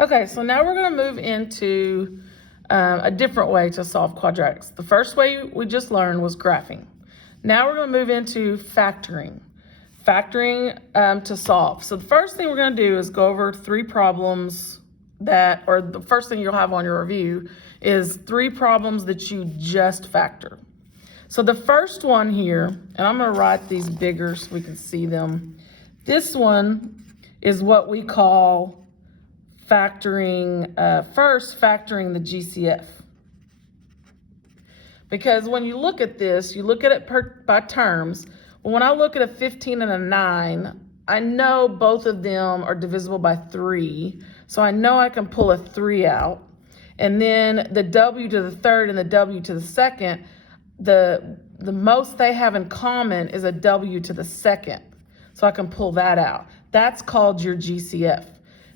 Okay, so now we're going to move into a different way to solve quadratics. The first way we just learned was graphing. Now we're going to move into factoring to solve. So the first thing we're going to do is go over three problems or the first thing you'll have on your review is three problems that you just factor. So the first one here, and I'm going to write these bigger so we can see them. This one is what we call factoring the GCF. Because when you look at this, you look at it by terms. When I look at a 15 and a 9, I know both of them are divisible by 3. So I know I can pull a 3 out. And then the W to the third and the W to the second, the most they have in common is a W to the second. So I can pull that out. That's called your GCF.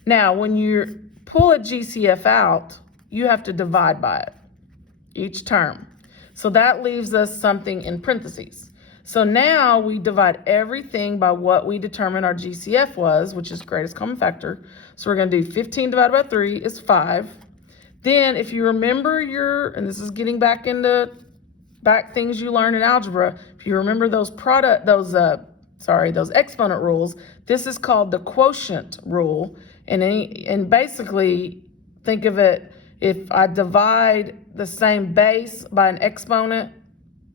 Now, when you pull a GCF out, you have to divide by it, each term. So that leaves us something in parentheses. So now we divide everything by what we determined our GCF was, which is greatest common factor. So we're going to do 15 divided by 3 is 5. Then if you remember and this is getting back things you learned in algebra, if you remember those exponent rules, this is called the quotient rule. And basically, think of it, if I divide the same base by an exponent,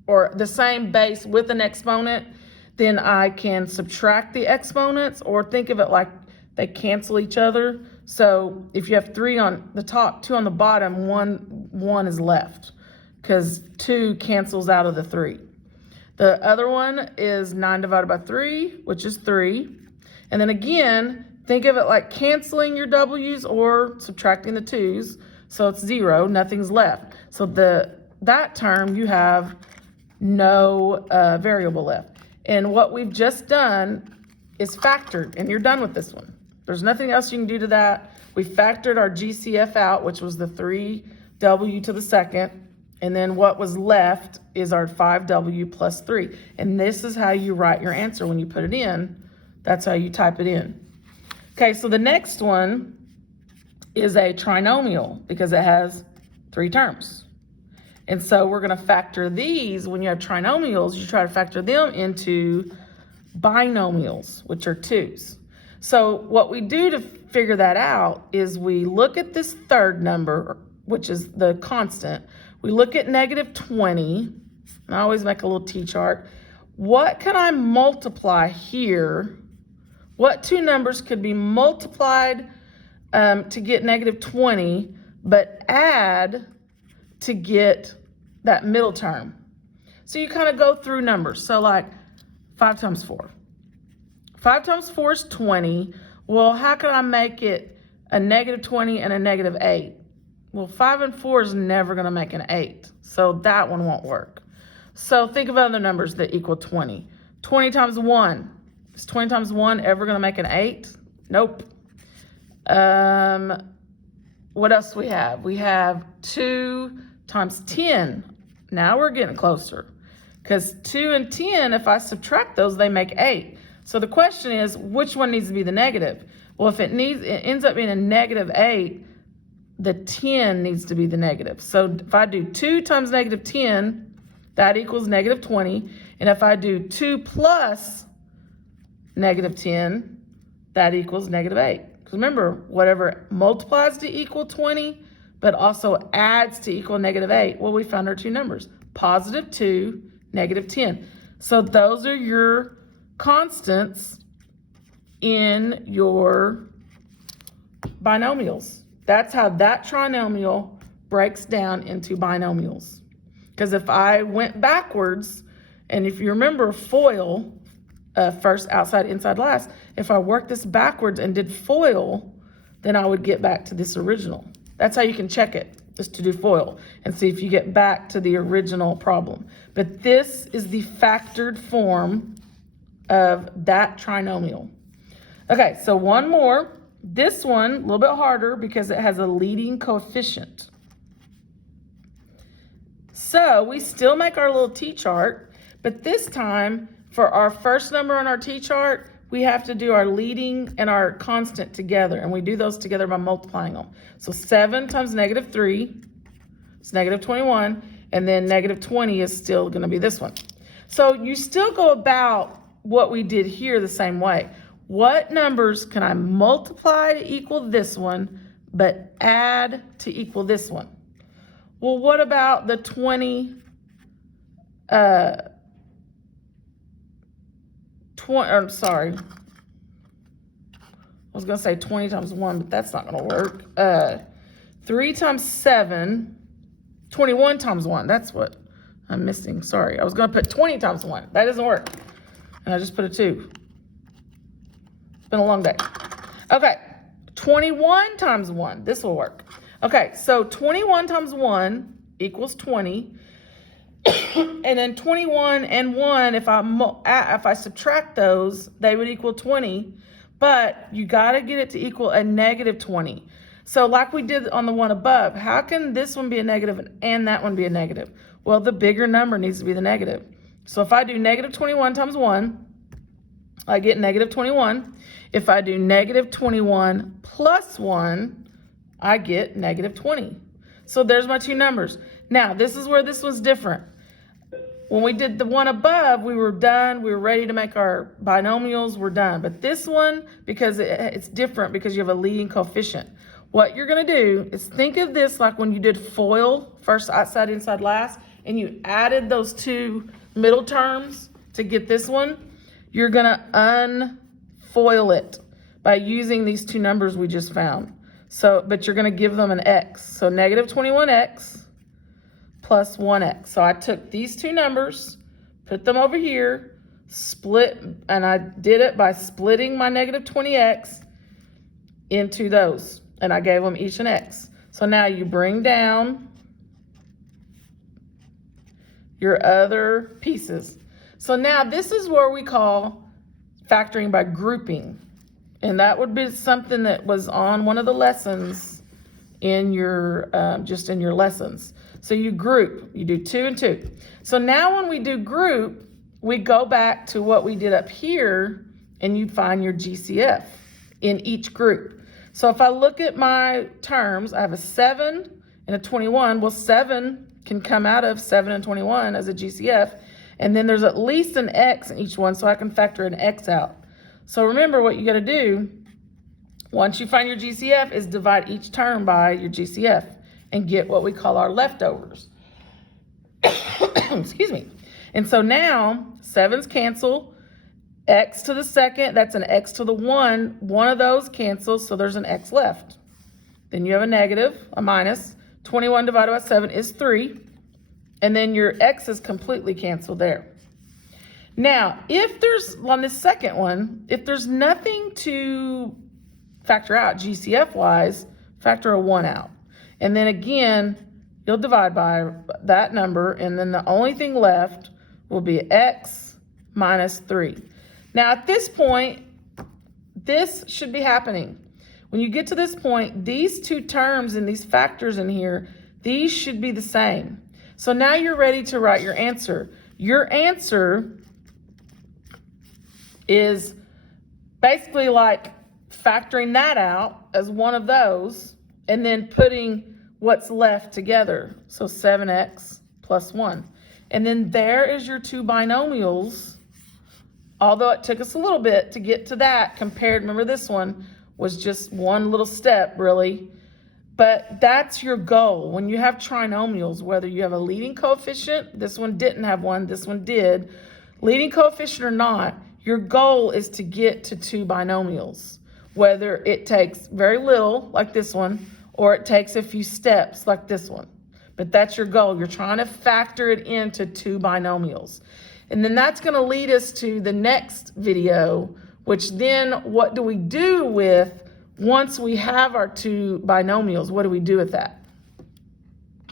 or the same base with an exponent, then I can subtract the exponents, or think of it like they cancel each other. So if you have 3 on the top, 2 on the bottom, one is left, because 2 cancels out of the 3. The other one is 9 divided by 3, which is 3. And then again, think of it like canceling your W's or subtracting the 2's. So it's 0, nothing's left. So that term, you have no variable left. And what we've just done is factored, and you're done with this one. There's nothing else you can do to that. We factored our GCF out, which was the 3W to the second. And then what was left is our 5W plus 3. And this is how you write your answer when you put it in. That's how you type it in. Okay, so the next one is a trinomial because it has 3 terms. And so we're going to factor these. When you have trinomials, you try to factor them into binomials, which are 2's. So what we do to figure that out is we look at this third number, which is the constant. We look at negative 20, and I always make a little T-chart. What can I multiply here? What 2 numbers could be multiplied to get negative 20, but add to get that middle term? So you kind of go through numbers. So like 5 times 4. 5 times 4 is 20. Well, how can I make it a negative 20 and a negative 8? Well, 5 and 4 is never going to make an 8, so that one won't work. So think of other numbers that equal 20. 20 times 1. Is 20 times 1 ever going to make an 8? Nope. What else do we have? We have 2 times 10. Now we're getting closer. Because 2 and 10, if I subtract those, they make 8. So the question is, which one needs to be the negative? Well, if it ends up being a negative 8, the 10 needs to be the negative. So if I do 2 times negative 10, that equals negative 20. And if I do 2 plus negative 10, that equals negative 8. Because remember, whatever multiplies to equal 20, but also adds to equal negative 8, well, we found our 2 numbers, positive 2, negative 10. So those are your constants in your binomials. That's how that trinomial breaks down into binomials. Because if I went backwards, and if you remember FOIL, first, outside, inside, last, if I worked this backwards and did FOIL, then I would get back to this original. That's how you can check it, just to do FOIL and see if you get back to the original problem. But this is the factored form of that trinomial. Okay, so one more. This one, a little bit harder because it has a leading coefficient. So we still make our little T-chart, but this time for our first number on our T-chart, we have to do our leading and our constant together, and we do those together by multiplying them. So 7 times negative 3 is negative 21, and then negative 20 is still going to be this one. So you still go about what we did here the same way. What numbers can I multiply to equal this one, but add to equal this one? Well, what about the 20, I'm sorry. I was going to say 20 times 1, but that's not going to work. 3 times 7, 21 times 1. That's what I'm missing. Sorry. I was going to put 20 times 1. That doesn't work. And I just put a 2. It's been a long day. Okay. 21 times 1. This will work. Okay. So 21 times 1 equals 20. And then 21 and 1, if I subtract those, they would equal 20. But you got to get it to equal a negative 20. So like we did on the one above, how can this one be a negative and that one be a negative? Well, the bigger number needs to be the negative. So if I do negative 21 times 1, I get negative 21. If I do negative 21 plus 1, I get negative 20. So there's my two numbers. Now, this is where this was different. When we did the one above, we were done. We were ready to make our binomials. We're done. But this one, because it's different because you have a leading coefficient. What you're going to do is think of this like when you did FOIL, first outside, inside, last, and you added those two middle terms to get this one. You're going to unfoil it by using these two numbers we just found. So, but you're going to give them an x. So negative 21x plus 1x. So I took these two numbers, put them over here, split, and I did it by splitting my negative 20x into those. And I gave them each an x. So now you bring down your other pieces. So now this is where we call factoring by grouping. And that would be something that was on one of the lessons in your, just in your lessons. So you group, you do 2 and 2. So now when we do group, we go back to what we did up here and you find your GCF in each group. So if I look at my terms, I have a 7 and a 21. Well, 7 can come out of 7 and 21 as a GCF. And then there's at least an x in each one, so I can factor an x out. So remember what you got to do, once you find your GCF, is divide each term by your GCF and get what we call our leftovers. Excuse me. And so now 7's cancel. X to the second, that's an x to the 1. One of those cancels, so there's an x left. Then you have a negative, a minus. 21 divided by 7 is 3. And then your x is completely canceled there. Now, if there's, on this second one, if there's nothing to factor out GCF-wise, factor a 1 out. And then again, you'll divide by that number, and then the only thing left will be x minus 3. Now, at this point, this should be happening. When you get to this point, these two terms and these factors in here, these should be the same. So now you're ready to write your answer. Your answer is basically like factoring that out as one of those and then putting what's left together. So 7x plus 1. And then there is your two binomials. Although it took us a little bit to get to that compared, remember this one was just one little step really. But that's your goal. When you have trinomials, whether you have a leading coefficient, this one didn't have one, this one did, leading coefficient or not, your goal is to get to two binomials. Whether it takes very little, like this one, or it takes a few steps, like this one. But that's your goal. You're trying to factor it into two binomials. And then that's going to lead us to the next video, which then what do we do with, once we have our two binomials, what do we do with that?